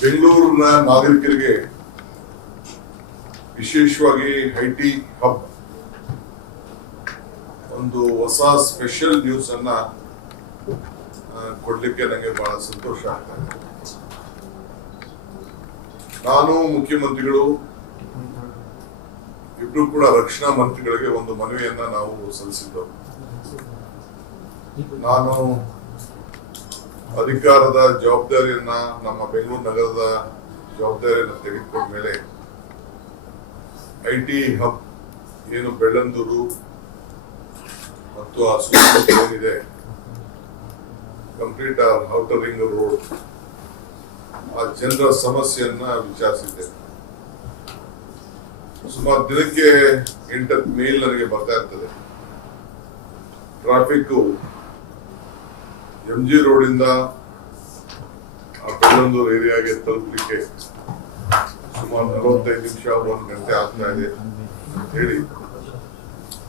ಬೆಂಗಳೂರಿನ ನಾಗರಿಕರಿಗೆ ವಿಶೇಷವಾಗಿ ಐಟಿ ಹಬ್ ಒಂದು ಹೊಸ ಸ್ಪೆಷಲ್ ನ್ಯೂಸ್ ಅನ್ನ ಕೊಡ್ಲಿಕ್ಕೆ ನನಗೆ ಬಹಳ ಸಂತೋಷ ಆಗ್ತಾ ನಾನು ಮುಖ್ಯಮಂತ್ರಿಗಳು, ಇಬ್ರು ಕೂಡ ರಕ್ಷಣಾ ಮಂತ್ರಿಗಳಿಗೆ ಒಂದು ಮನವಿಯನ್ನ ನಾವು ಸಲ್ಲಿಸಿದ್ದೆವು. ನಾನು ಅಧಿಕಾರದ ಜವಾಬ್ದಾರಿಯನ್ನ ನಮ್ಮ ಬೆಂಗಳೂರು ನಗರದ ಜವಾಬ್ದಾರಿಯನ್ನ ತೆಗೆದುಕೊಂಡ ಮೇಲೆ ಐ ಟಿ ಹಬ್ ಏನು ಬೆಳ್ಳಂದೂರು ಮತ್ತು ಆ ಸುತ್ತಮುತ್ತ ಏನಿದೆ ಕಂಪ್ಲೀಟ್ ಔಟರ್ ರಿಂಗ್ ರೋಡ್ ಆ ಜನರ ಸಮಸ್ಯೆಯನ್ನ ವಿಚಾರಿಸಿದ್ದೆ ಸುಮಾರು ದಿನಕ್ಕೆ ಎಂಟತ್ತು ಮೇಲ್ ನನಗೆ ಬರ್ತಾ ಇರ್ತದೆ. ಟ್ರಾಫಿಕ್ ಎಂ ಜಿ ರೋಡಿಂದ ಬೆಳ್ಳಂದೂರು ಏರಿಯಾಗೆ ತಲುಪಲಿಕ್ಕೆ ಸುಮಾರು ನಲವತ್ತೈದು ನಿಮಿಷ, ಒಂದು ಗಂಟೆ ಆಗ್ತಾ ಇದೆ ಅಂತ ಹೇಳಿ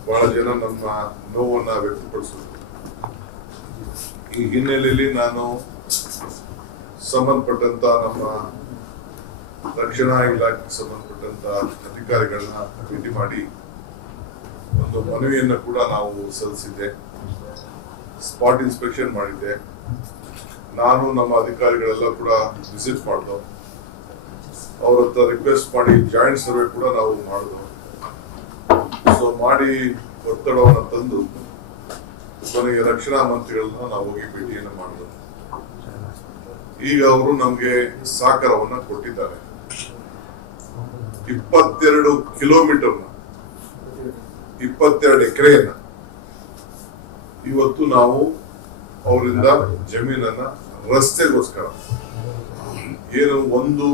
ಬಹಳ ಜನ ನಮ್ಮ ನೋವನ್ನ ವ್ಯಕ್ತಪಡಿಸಿದ್ರು. ಈ ಹಿನ್ನೆಲೆಯಲ್ಲಿ ನಾನು ಸಂಬಂಧಪಟ್ಟಂತ ನಮ್ಮ ರಕ್ಷಣಾ ಇಲಾಖೆಗೆ ಸಂಬಂಧಪಟ್ಟಂತ ಅಧಿಕಾರಿಗಳನ್ನ ಭೇಟಿ ಮಾಡಿ ಒಂದು ಮನವಿಯನ್ನು ಕೂಡ ನಾವು ಸಲ್ಲಿಸಿದ್ದೆ. ಸ್ಪಾಟ್ ಇನ್ಸ್ಪೆಕ್ಷನ್ ಮಾಡಿದ್ದೆ. ನಾನು ನಮ್ಮ ಅಧಿಕಾರಿಗಳೆಲ್ಲ ಕೂಡ ವಿಸಿಟ್ ಮಾಡಿದ್ವು ಅವ್ರ ಹತ್ರ ರಿಕ್ವೆಸ್ಟ್ ಮಾಡಿ ಜಾಯಿಂಟ್ ಸರ್ವೆ ಕೂಡ ನಾವು ಮಾಡಿದ್ವು ಸೊ ಮಾಡಿ ಒತ್ತಡವನ್ನು ತಂದು ಕೊನೆಗೆ ರಕ್ಷಣಾ ಮಂತ್ರಿಗಳನ್ನ ನಾವು ಹೋಗಿ ಭೇಟಿಯನ್ನು ಮಾಡಿದ್ವು ಈಗ ಅವರು ನಮ್ಗೆ ಸಾಕಾರವನ್ನ ಕೊಟ್ಟಿದ್ದಾರೆ. ಇಪ್ಪತ್ತೆರಡು ಕಿಲೋಮೀಟರ್ನ ಇಪ್ಪತ್ತೆರಡು ಎಕರೆಯನ್ನ ಇವತ್ತು ನಾವು ಅವರಿಂದ ಜಮೀನನ್ನ ರಸ್ತೆಗೋಸ್ಕರ ಏನು ಒಂದು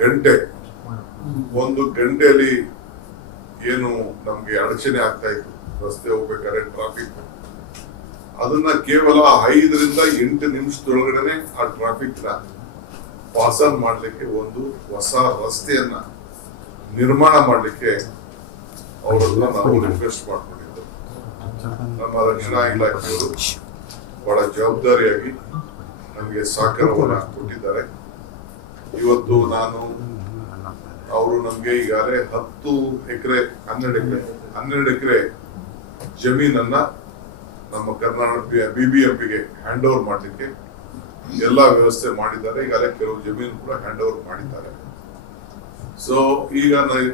ಗಂಟೆ, ಒಂದು ಗಂಟೆಯಲ್ಲಿ ಏನು ನಮ್ಗೆ ಅಡಚಣೆ ಆಗ್ತಾ ಇತ್ತು. ರಸ್ತೆ ಹೋಗ್ಬೇಕಾದ್ರೆ ಟ್ರಾಫಿಕ್ ಅದನ್ನ ಕೇವಲ ಐದರಿಂದ ಎಂಟು ನಿಮಿಷದೊಳಗಡೆನೆ ಆ ಟ್ರಾಫಿಕ್ನ ಪಾಸ್ ಆನ್ ಮಾಡ್ಲಿಕ್ಕೆ ಒಂದು ಹೊಸ ರಸ್ತೆಯನ್ನ ನಿರ್ಮಾಣ ಮಾಡ್ಲಿಕ್ಕೆ ಅವರೆಲ್ಲ ನಾವು ರಿಕ್ವೆಸ್ಟ್ ಮಾಡ್ಕೊಂಡಿದ್ದು ನಮ್ಮ ರಕ್ಷಣಾ ಇಲಾಖೆಯವರು ಬಹಳ ಜವಾಬ್ದಾರಿಯಾಗಿ ನಮಗೆ ಸಹಕಾರವನ್ನು ಕೊಟ್ಟಿದ್ದಾರೆ. ಇವತ್ತು ನಾನು ಅವರು ನಮ್ಗೆ ಈಗಾಗಲೇ ಹತ್ತು ಎಕರೆ ಹನ್ನೆರಡು ಎಕರೆ ಹನ್ನೆರಡು ಎಕರೆ ಜಮೀನನ್ನ ನಮ್ಮ ಕರ್ನಾಟಕ ಬಿ ಬಿಎಂಪಿಗೆ ಹ್ಯಾಂಡ್ ಓವರ್ ಮಾಡಲಿಕ್ಕೆ ಎಲ್ಲಾ ವ್ಯವಸ್ಥೆ ಮಾಡಿದ್ದಾರೆ. ಈಗಾಗಲೇ ಕೆಲವು ಜಮೀನು ಕೂಡ ಹ್ಯಾಂಡ್ ಓವರ್ ಮಾಡಿದ್ದಾರೆ. ಸೊ ಈಗ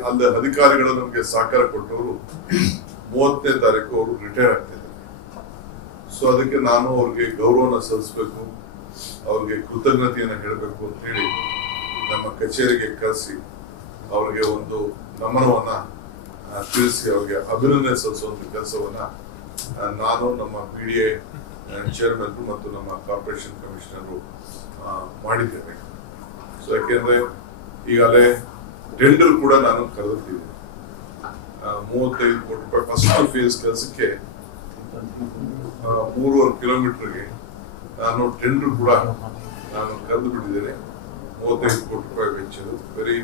ಅಲ್ಲಿ ಅಧಿಕಾರಿಗಳು ನಮಗೆ ಸಹಕಾರ ಕೊಟ್ಟವರು ಮೂವತ್ತನೇ ತಾರೀಕು ಅವರು ರಿಟೈರ್ ಆಗ್ತಿದ್ದಾರೆ. ಸೊ ಅದಕ್ಕೆ ನಾನು ಅವ್ರಿಗೆ ಗೌರವನ ಸಲ್ಲಿಸಬೇಕು, ಅವ್ರಿಗೆ ಕೃತಜ್ಞತೆಯನ್ನು ಹೇಳಬೇಕು ಅಂತ ಹೇಳಿ ನಮ್ಮ ಕಚೇರಿಗೆ ಕರೆಸಿ ಅವ್ರಿಗೆ ಒಂದು ನಮನವನ್ನ ತಿಳಿಸಿ ಅವ್ರಿಗೆ ಅಭಿನಂದನೆ ಸಲ್ಲಿಸುವಂತ ಕೆಲಸವನ್ನ ನಾನು ನಮ್ಮ ಪಿ ಡಿ ಎ ಚೇರ್ಮನ್ ಮತ್ತು ನಮ್ಮ ಕಾರ್ಪೊರೇಷನ್ ಕಮಿಷನರು ಮಾಡಿದ್ದೇವೆ. ಸೊ ಯಾಕೆಂದ್ರೆ ಈಗಾಗಲೇ ಟೆಂಡರ್ ಕೂಡ ನಾನು ಕರೆದಿದ್ದೀನಿ. ಮೂವತ್ತೈದು ಕೋಟಿ ರೂಪಾಯಿ ಫಸ್ಟ್ ಫೇಸ್ ಕೆಲಸಕ್ಕೆ ಮೂರುವರೆ ಕಿಲೋಮೀಟರ್ಗೆ ನಾನು ಟೆಂಡರ್ ಕೂಡ ನಾನು ಕರೆದು ಬಿಟ್ಟಿದ್ದೇನೆ. ಮೂವತ್ತೈದು ಕೋಟಿ ರೂಪಾಯಿ ವೆಚ್ಚದು ವೆರಿ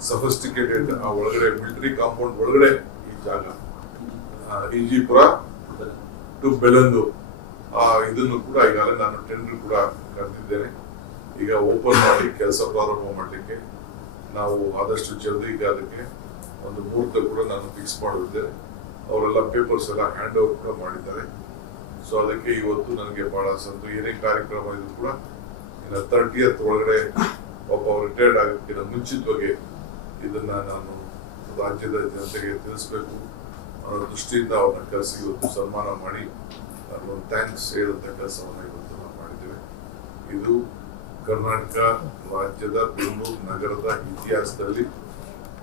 ಸಫಿಸ್ಟಿಕೇಟೆಡ್ ಆ, ಒಳಗಡೆ ಮಿಲಿಟರಿ ಕಾಂಪೌಂಡ್ ಒಳಗಡೆ ಈ ಜಾಗ. ಈಜಿಪುರ ಟು ಬೆಲಂದು ಆ, ಇದನ್ನು ಕೂಡ ಈಗಾಗಲೇ ನಾನು ಟೆಂಡರ್ ಕೂಡ ಕರೆದಿದ್ದೇನೆ. ಈಗ ಓಪನ್ ಮಾಡಿ, ಕೆಲಸ ಪ್ರಾರಂಭ ಮಾಡಲಿಕ್ಕೆ ನಾವು ಆದಷ್ಟು ಜಲ್ದಿ ಈಗ ಅದಕ್ಕೆ ಒಂದು ಮುಹೂರ್ತ ಕೂಡ ನಾನು ಫಿಕ್ಸ್ ಮಾಡಿದ್ದೆ ಅವರೆಲ್ಲ ಪೇಪರ್ಸ್ ಎಲ್ಲ ಹ್ಯಾಂಡ್ ಓವರ್ ಕೂಡ ಮಾಡಿದ್ದಾರೆ. ಸೊ ಅದಕ್ಕೆ ಇವತ್ತು ನನಗೆ ಬಹಳ ಸಂತೋಷ. ಏನೇ ಕಾರ್ಯಕ್ರಮ ಇದ್ರು ಕೂಡ ಇನ್ನು ತರ್ಟಿಯತ್ ಒಳಗಡೆ ಒಬ್ಬ ರಿಟೈರ್ಡ್ ಆಗೋಕ್ಕಿಂತ ಮುಂಚಿತವಾಗಿ ಇದನ್ನ ನಾನು ರಾಜ್ಯದ ಜನತೆಗೆ ತಿಳಿಸ್ಬೇಕು ಅನ್ನೋ ದೃಷ್ಟಿಯಿಂದ ಅವ್ರನ್ನ ಕರೆಸಿ ಇವತ್ತು ಸನ್ಮಾನ ಮಾಡಿ. ನಾನು ಒಂದು ಥ್ಯಾಂಕ್ಸ್ ಹೇಳುವಂತ ಕೆಲಸವನ್ನು ಇವತ್ತು ನಾವು ಮಾಡಿದ್ದೇವೆ. ಇದು ಕರ್ನಾಟಕ ರಾಜ್ಯದ, ಬೆಂಗಳೂರು ನಗರದ ಇತಿಹಾಸದಲ್ಲಿ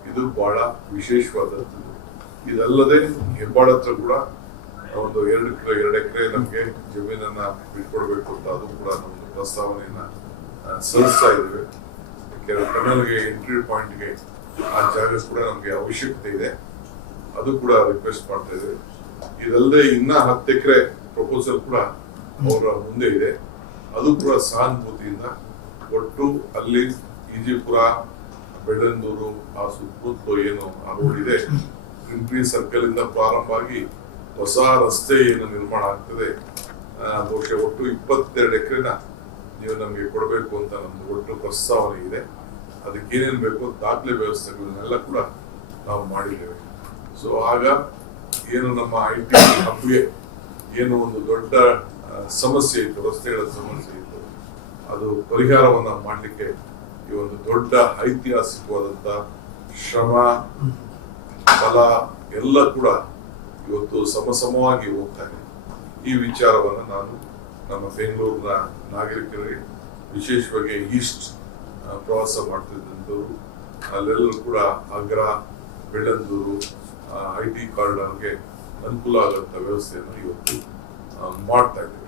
ಇದು ಬಹಳ ವಿಶೇಷವಾದದ್ದು. ಇದಲ್ಲದೆ ಹೆಬ್ಬಾಳ ಹತ್ರ ಕೂಡ ಒಂದು ಎರಡು ಕಿಲೋ ಎರಡು ಎಕರೆ ನಮಗೆ ಜಮೀನನ್ನ ಬಿಟ್ಕೊಡ್ಬೇಕು ಅಂತ ಅದು ಕೂಡ ನಮ್ಮ ಪ್ರಸ್ತಾವನೆಯನ್ನ ಸಲ್ಲಿಸ್ತಾ ಇದ್ದೇವೆ. ಕೆಲವು ಟನಲ್ಗೆ ಎಂಟ್ರಿ ಪಾಯಿಂಟ್ಗೆ ಆ ಜಾಗ ಕೂಡ ನಮಗೆ ಅವಶ್ಯಕತೆ ಇದೆ. ಅದು ಕೂಡ ರಿಕ್ವೆಸ್ಟ್ ಮಾಡ್ತಾ ಇದ್ದೇವೆ. ಇದಲ್ಲದೆ ಇನ್ನ ಹತ್ತು ಎಕರೆ ಪ್ರಪೋಸಲ್ ಕೂಡ ಅವರ ಮುಂದೆ ಇದೆ. ಅದು ಕೂಡ ಸಹಾನುಭೂತಿಯಿಂದ ಒಟ್ಟು ಅಲ್ಲಿ ಈಜಿಪುರ ಬೆಳ್ಳಂದೂರು, ಆ ಸುತ್ತಮುತ್ತಲು ಏನು ಆ ರೋಡ್ ಇದೆ ಇಂಪಿ ಸರ್ಕಲ್ ಇಂದ ಪ್ರಾರಂಭ ಆಗಿ ಹೊಸ ರಸ್ತೆ ಏನು ನಿರ್ಮಾಣ ಆಗ್ತದೆ. ಬಹುಶಃ ಒಟ್ಟು ಇಪ್ಪತ್ತೆರಡು ಎಕರೆನ ನೀವು ನಮಗೆ ಕೊಡಬೇಕು ಅಂತ ನಮ್ದು ಒಟ್ಟು ಪ್ರಸ್ತಾವನೆ ಇದೆ. ಅದಕ್ಕೆ ಏನೇನು ಬೇಕು ದಾಖಲೆ ವ್ಯವಸ್ಥೆಗಳನ್ನೆಲ್ಲ ಕೂಡ ನಾವು ಮಾಡಿದ್ದೇವೆ. ಸೊ ಆಗ ಏನು ನಮ್ಮ ಐ ಟಿ ಹಬ್ಗೆ ಏನು ಒಂದು ದೊಡ್ಡ ಸಮಸ್ಯೆ ಇತ್ತು, ರಸ್ತೆಗಳ ಸಮಸ್ಯೆ ಇತ್ತು. ಅದು ಪರಿಹಾರವನ್ನ ಮಾಡಲಿಕ್ಕೆ ಈ ಒಂದು ದೊಡ್ಡ ಐತಿಹಾಸಿಕವಾದಂತ ಶ್ರಮ ಫಲ ಎಲ್ಲ ಕೂಡ ಇವತ್ತು ಸಮಸಮವಾಗಿ ಹೋಗ್ತಾ ಇದೆ. ಈ ವಿಚಾರವನ್ನು ನಾನು ನಮ್ಮ ಬೆಂಗಳೂರಿನ ನಾಗರಿಕರಿಗೆ ವಿಶೇಷವಾಗಿ ಈಸ್ಟ್ ಪ್ರವಾಸ ಮಾಡ್ತಿದ್ದಂಥವ್ರು, ಅಲ್ಲೆಲ್ಲರೂ ಕೂಡ ಆಗ್ರಾ, ಬೆಳ್ಳಂದೂರು ಐ ಟಿ ಕಾರಿಡಾರ್ಗೆ ಅನುಕೂಲ ಆಗುವಂಥ ವ್ಯವಸ್ಥೆಯನ್ನು ಇವತ್ತು ಮಾಡ್ತಾ ಇದ್ದೀವಿ